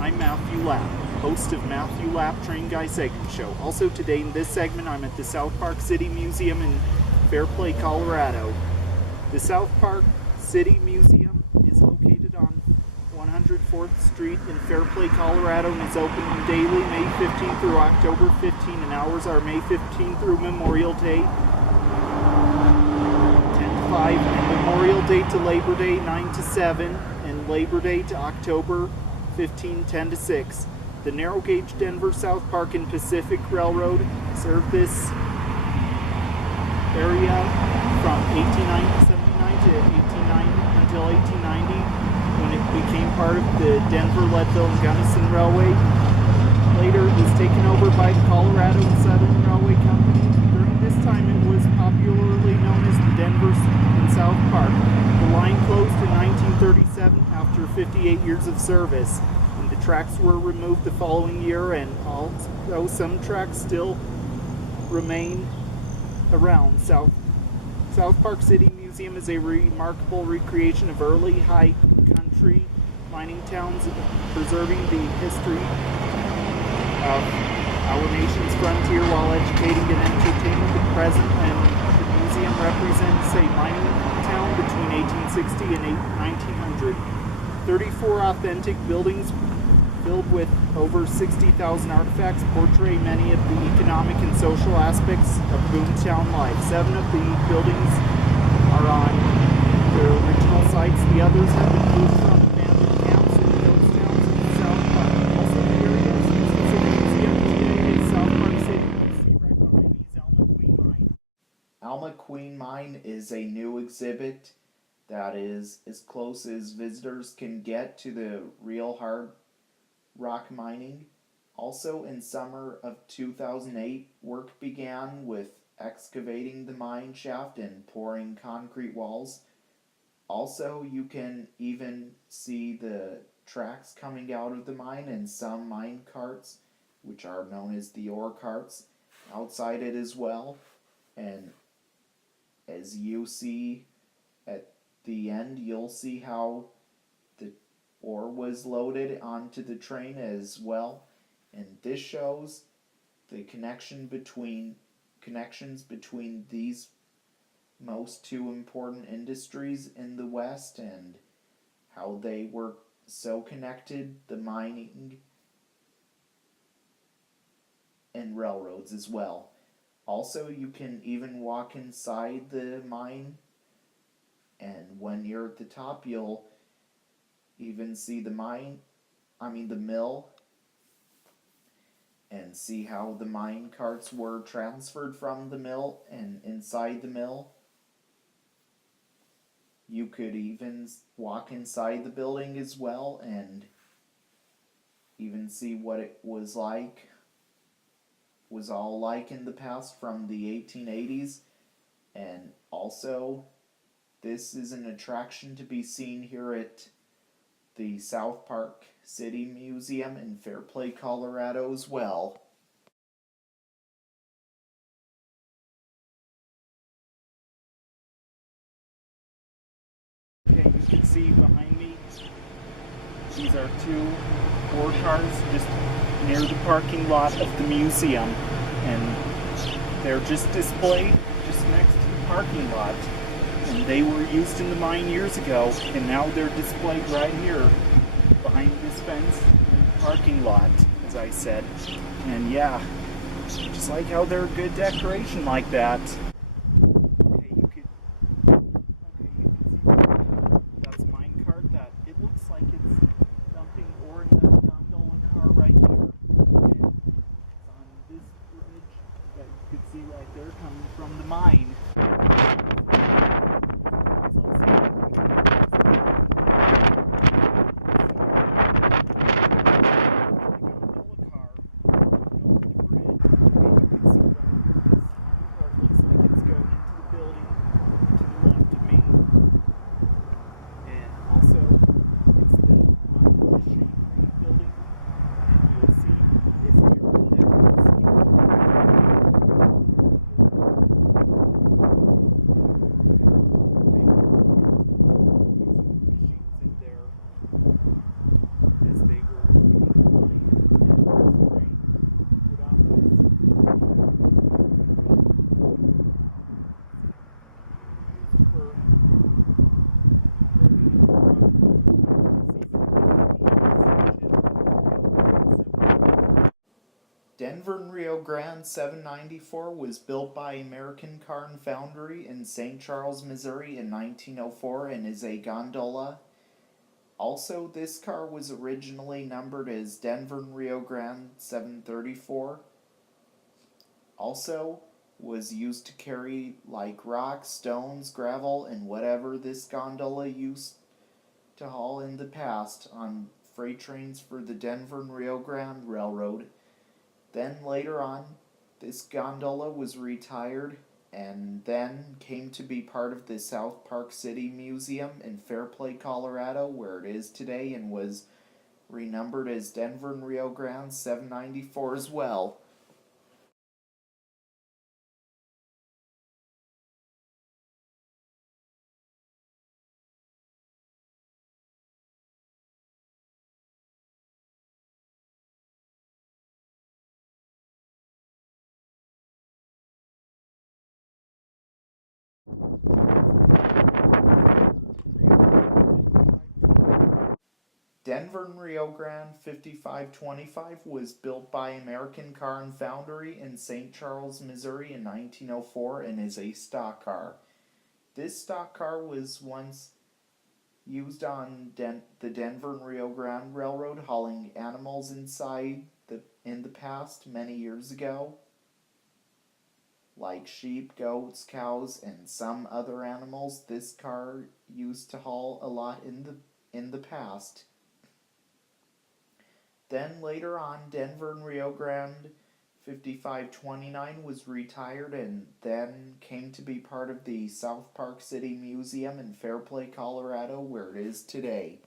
I'm Matthew Lapp, host of Matthew Lapp Train Guy Segment Show. Also today in this segment, I'm at the South Park City Museum in Fairplay, Colorado. The South Park City Museum is located on 104th Street in Fairplay, Colorado, and is open daily May 15 through October 15, and hours are May 15 through Memorial Day, 10 to 5, and Memorial Day to Labor Day, 9 to 7, and Labor Day to October 15, 10 to 6. The narrow gauge Denver, South Park, and Pacific Railroad served this area from 1879 to 1890 until 1890, when it became part of the Denver, Leadville, and Gunnison Railway. Later, it was taken over by the Colorado and Southern Railway Company. During this time, it was popularly known as the Denver and South Park. The line closed in 1937 after 58 years of service, and the tracks were removed the following year, and although some tracks still remain around, South Park City Museum is a remarkable recreation of early high country mining towns, preserving the history of our nation's frontier while educating and entertaining the present. And the museum represents a mining town between 1860 and 1900. 34 authentic buildings filled with over 60,000 artifacts portray many of the economic and social aspects of boomtown life. 7 of the buildings are on their original sites. The others have been moved from abandoned camps and ghost towns in the South Park. Also, the area is used as a museum today in South Park City. You see right behind me is McQueen Mine. McQueen Mine is a new exhibit that is as close as visitors can get to the real hard rock mining. Also, in summer of 2008, work began with excavating the mine shaft and pouring concrete walls. Also, you can even see the tracks coming out of the mine and some mine carts, which are known as the ore carts, outside it as well. And as you see at the end, you'll see how the ore was loaded onto the train as well. And this shows the connections between these most two important industries in the West and how they were so connected, the mining and railroads as well. Also, you can even walk inside the mine, and when you're at the top, you'll even see the mill, and see how the mine carts were transferred from the mill and inside the mill. You could even walk inside the building as well and even see what it was all like in the past from the 1880s. And also, this is an attraction to be seen here at the South Park City Museum in Fairplay, Colorado as well. Okay, you can see behind me, these are 2 ore cars just near the parking lot of the museum, and they're just displayed just next to the parking lot. And they were used in the mine years ago, and now they're displayed right here behind this fence in the parking lot, as I said. And yeah, just like how they're a good decoration like that. Okay, you can see that's a mine cart that it looks like it's dumping ore in that gondola car right there. And it's on this bridge that you could see right there coming from the mine. Denver and Rio Grande 794 was built by American Car and Foundry in St. Charles, Missouri in 1904 and is a gondola. Also, this car was originally numbered as Denver and Rio Grande 734. Also, was used to carry like rocks, stones, gravel, and whatever this gondola used to haul in the past on freight trains for the Denver and Rio Grande Railroad. Then later on, this gondola was retired and then came to be part of the South Park City Museum in Fairplay, Colorado, where it is today, and was renumbered as Denver and Rio Grande 794 as well. Denver and Rio Grande 5525 was built by American Car and Foundry in St. Charles, Missouri in 1904 and is a stock car. This stock car was once used on the Denver and Rio Grande Railroad, hauling animals in the past many years ago, like sheep, goats, cows, and some other animals. This car used to haul a lot in the past. Then later on, Denver and Rio Grande 5529 was retired and then came to be part of the South Park City Museum in Fairplay, Colorado, where it is today.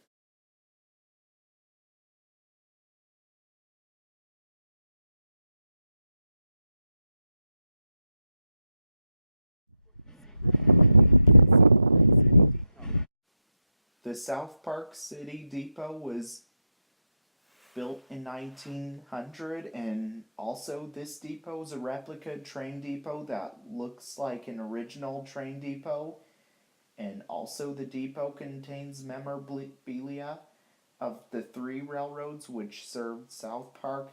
The South Park City Depot was built in 1900, and also this depot is a replica train depot that looks like an original train depot. And also the depot contains memorabilia of the three railroads which served South Park: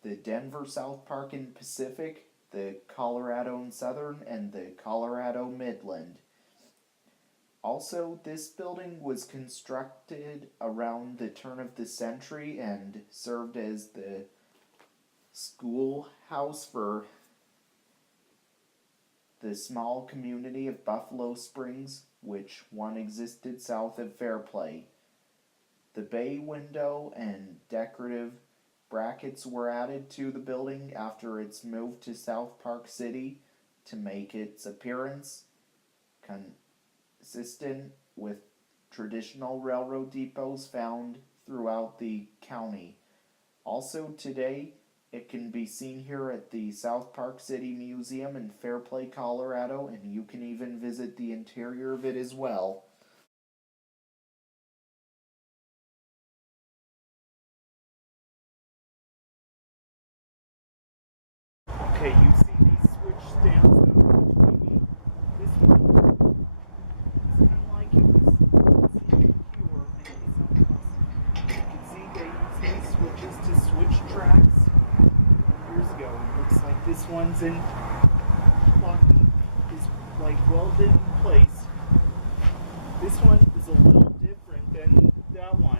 the Denver South Park and Pacific, the Colorado and Southern, and the Colorado Midland. Also, this building was constructed around the turn of the century and served as the schoolhouse for the small community of Buffalo Springs, which one existed south of Fairplay. The bay window and decorative brackets were added to the building after its move to South Park City to make its appearance consistent with traditional railroad depots found throughout the county. Also today, it can be seen here at the South Park City Museum in Fairplay, Colorado, and you can even visit the interior of it as well. Okay, you see these switch stands though between this one. It's kind of like it was CQ or maybe something else. You can see they use these switches to switch tracks years ago. It looks like this one's in is like welded in place. This one is a little different than that one.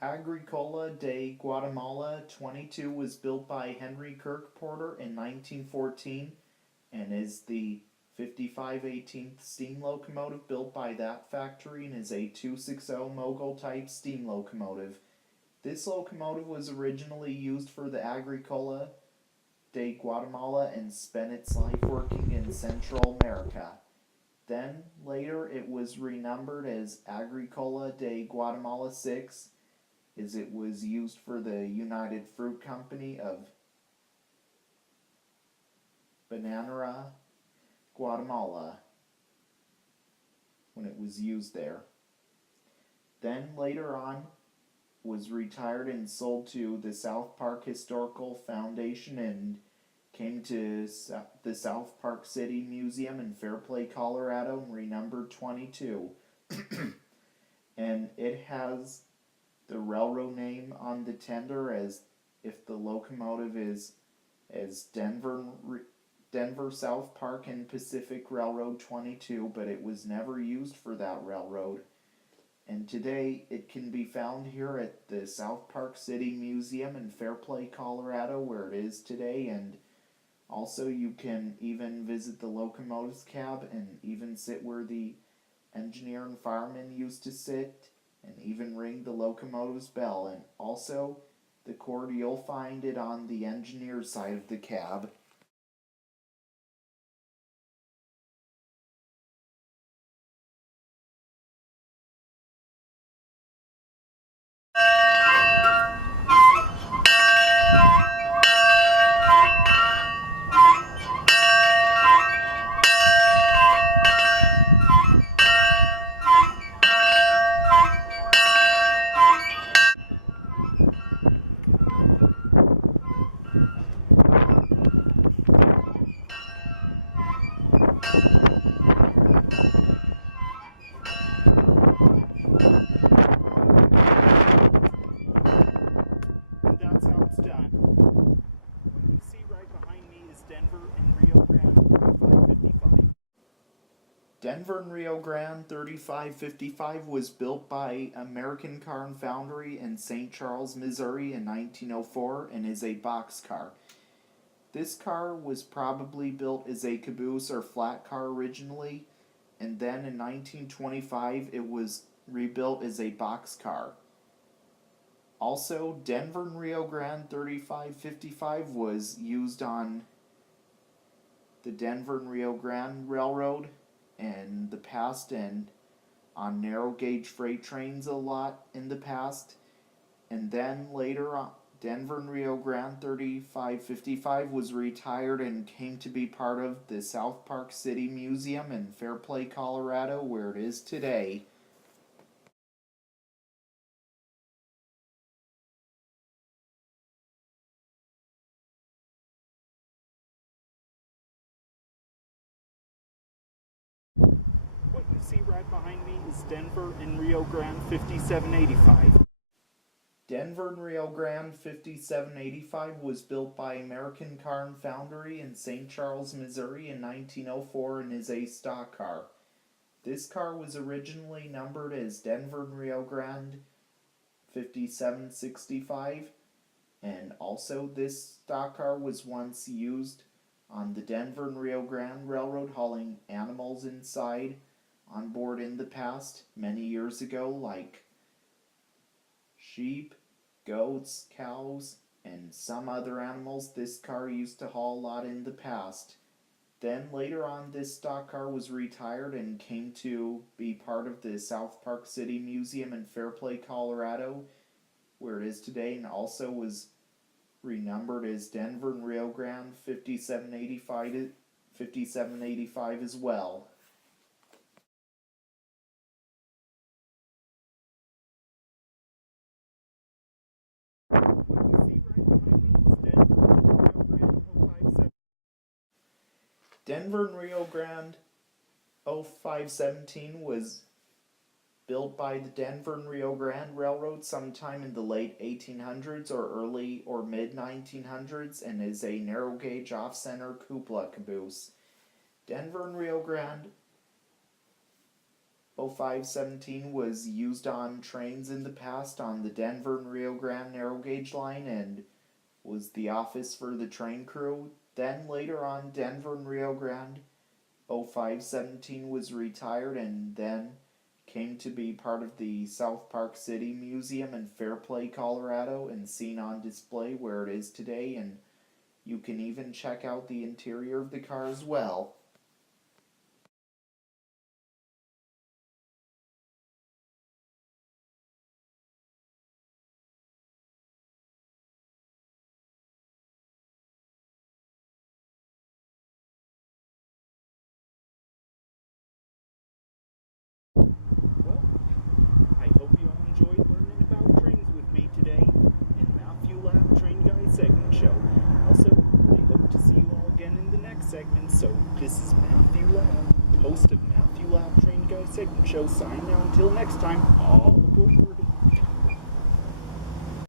Agricola de Guatemala 22 was built by Henry Kirk Porter in 1914 and is the 55/18th steam locomotive built by that factory and is a 260 mogul type steam locomotive. This locomotive was originally used for the Agricola de Guatemala and spent its life working in Central America. Then, later, it was renumbered as Agricola de Guatemala 6, as it was used for the United Fruit Company of Bananera, Guatemala, when it was used there. Then, later on, was retired and sold to the South Park Historical Foundation and came to the South Park City Museum in Fairplay, Colorado, and renumbered 22. And it has the railroad name on the tender as if the locomotive is as Denver South Park and Pacific Railroad 22, but it was never used for that railroad. And today it can be found here at the South Park City Museum in Fairplay, Colorado, where it is today. And also you can even visit the locomotive's cab and even sit where the engineer and fireman used to sit, and even ring the locomotive's bell. And also the cord, you'll find it on the engineer's side of the cab. And that's how it's done. What you see right behind me is Denver and Rio Grande 3555. Denver and Rio Grande 3555 was built by American Car and Foundry in St. Charles, Missouri in 1904 and is a boxcar. This car was probably built as a caboose or flat car originally, and then in 1925 it was rebuilt as a boxcar. Also, Denver and Rio Grande 3555 was used on the Denver and Rio Grande Railroad in the past and on narrow gauge freight trains a lot in the past. And then later on, Denver and Rio Grande 3555 was retired and came to be part of the South Park City Museum in Fairplay, Colorado, where it is today. What you see right behind me is Denver and Rio Grande 5785. Denver and Rio Grande 5785 was built by American Car and Foundry in St. Charles, Missouri in 1904 and is a stock car. This car was originally numbered as Denver and Rio Grande 5765, and also this stock car was once used on the Denver and Rio Grande Railroad, hauling animals inside on board in the past many years ago, like sheep, goats, cows, and some other animals. This car used to haul a lot in the past. Then later on, this stock car was retired and came to be part of the South Park City Museum in Fairplay, Colorado, where it is today, and also was renumbered as Denver and Rio Grande 5785 as well. What you see right behind me is Denver and Rio Grande 057. Denver and Rio Grande 0517 was built by the Denver and Rio Grande Railroad sometime in the late 1800s or early or mid 1900s and is a narrow gauge off center cupola caboose. Denver and Rio Grande 0517 was used on trains in the past on the Denver and Rio Grande narrow gauge line and was the office for the train crew. Then later on, Denver and Rio Grande 0517 was retired and then came to be part of the South Park City Museum in Fairplay, Colorado, and seen on display where it is today, and you can even check out the interior of the car as well. Well, I hope you all enjoyed learning about trains with me. segment show. Also, I hope to see you all again in the next segment. So this is Matthew Lab, host of Matthew Lab Train Guy segment show, signing out until next time. All aboard.